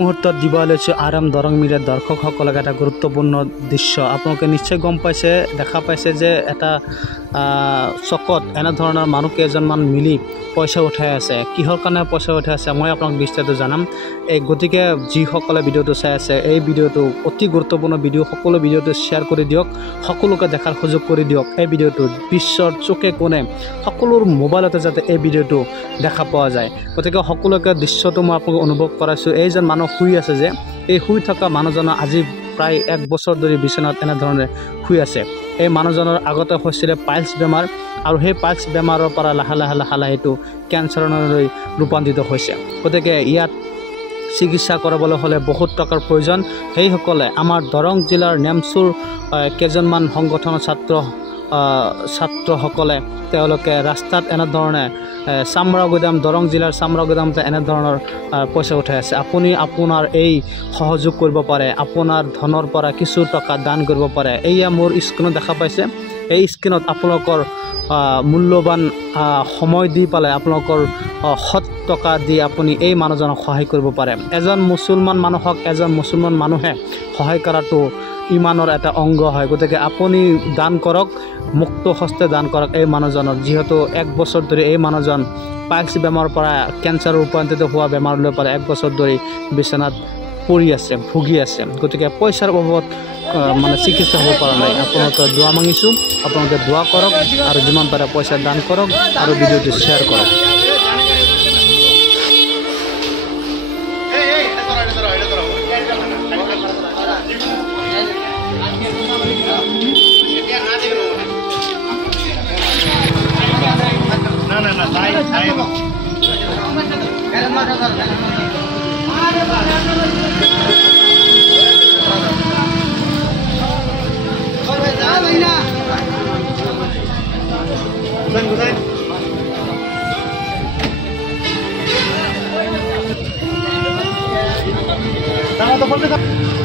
মুহূৰ্তত দিব লৈছোঁ আৰাম দৰং মিডিয়াৰ দৰ্শকসকলক এটা গুৰুত্বপূৰ্ণ দৃশ্য। আপোনালোকে নিশ্চয় গম পাইছে, দেখা পাইছে যে এটা চকত এনেধৰণৰ মানুহ কেইজনমান মিলি পইচা উঠাই আছে। কিহৰ কাৰণে পইচা উঠাই আছে মই আপোনাক বিস্তাৰিত জনাম। গতিকে যিসকলে ভিডিঅ'টো চাই আছে, এই ভিডিঅ'টো অতি গুৰুত্বপূৰ্ণ ভিডিঅ', সকলো ভিডিঅ'টো শ্বেয়াৰ কৰি দিয়ক, সকলোকে দেখাৰ সুযোগ কৰি দিয়ক। এই ভিডিঅ'টো বিশ্বৰ চুকে কোণে সকলোৰ মোবাইলতে যাতে এই ভিডিঅ'টো দেখা পোৱা যায়। গতিকে সকলোকে দৃশ্যটো মই আপোনালোকক অনুভৱ কৰাইছোঁ। এইজন মানুহ শুই আছে যে, এই শুই থকা মানুহজনৰ আজি প্ৰায় 1 বছৰ ধৰি বিচনাত এনেধৰণে শুই আছে। এই মানুহজনৰ আগতে হৈছিলে পাইলছ বেমাৰ, আৰু সেই পাইলছ বেমাৰৰ পৰা লাহে লাহে এইটো কেঞ্চাৰলৈ ৰূপান্তৰিত হৈছে। গতিকে ইয়াত চিকিৎসা কৰাবলৈ হ'লে বহুত টকাৰ প্ৰয়োজন। সেইসকলে আমাৰ দৰং জিলাৰ নেমচুৰ কেইজনমান সংগঠনৰ ছাত্ৰসকলে তেওঁলোকে ৰাস্তাত এনেধৰণে চামৰা গুদাম, দৰং জিলাৰ চামৰা গুদামতে এনেধৰণৰ পইচা উঠাই আছে। আপুনি আপোনাৰ এই সহযোগ কৰিব পাৰে, আপোনাৰ ধনৰ পৰা কিছু টকা দান কৰিব পাৰে। এয়া মোৰ স্ক্ৰীনত দেখা পাইছে, এই স্ক্ৰীনত আপোনালোকৰ মূল্যৱান সময় দি পেলাই আপোনালোকৰ সৎ টকা দি আপুনি এই মানুহজনক সহায় কৰিব পাৰে। এজন মুছলমান মানুহে সহায় কৰাটো ইমানৰ এটা অংগ হয়। গতিকে আপুনি দান কৰক, মুক্ত হস্তে দান কৰক এই মানুহজনৰ, যিহেতু 1 বছৰ ধৰি এই মানুহজন পাইলছ বেমাৰৰ পৰা কেঞ্চাৰ ৰূপান্তৰিত হোৱা বেমাৰলৈ পৰা 1 বছৰ ধৰি বিচনাত পৰি আছে, ভুগি আছে। গতিকে পইচাৰ অভাৱত চিকিৎসা হ'ব পৰা নাই। আপোনালোকে দোৱা মাগিছোঁ, আপোনালোকে দোৱা কৰক আৰু যিমান পাৰে পইচা দান কৰক আৰু ভিডিঅ'টো শ্বেয়াৰ কৰক। Tama to,